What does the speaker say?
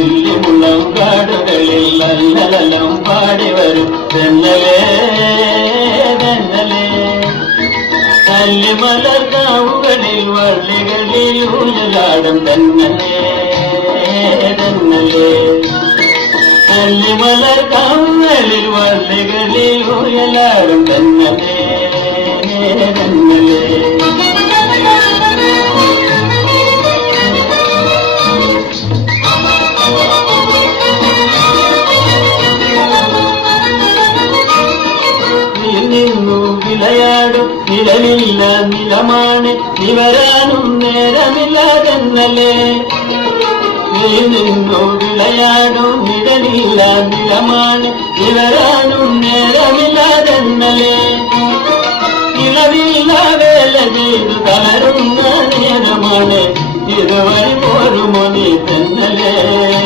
ഇല്ലിമുള്ളം കാടുകളിൽ അല്ലലം പാടി വരും തെന്നലേ തെന്നലേ കല്ലിമലർക്കാവുകളിൽ വള്ളികളിൽ ഊഞ്ഞലാടും തെന്നലേ തെന്നലേ കല്ലിമലർക്കാവുകളിൽ വള്ളികളിൽ ഊഞ്ഞലാടും തെന്നലേ തെന്നലേ വിളയാടും നിഴലില്ല നിലമാണ് നിവരാനും നേരമില്ലാതെന്നല്ലേ നീ നിന്നു വിളയാടും നിഴലില്ല നിലമാണ് നിവരാനും നേരമില്ലാതെന്നല്ലേ ഇളവില്ല വേല ചെയ്തു തളരുന്ന നേരമാണ് ഇതുവഴി പോരുമോ നീ തെന്നലേ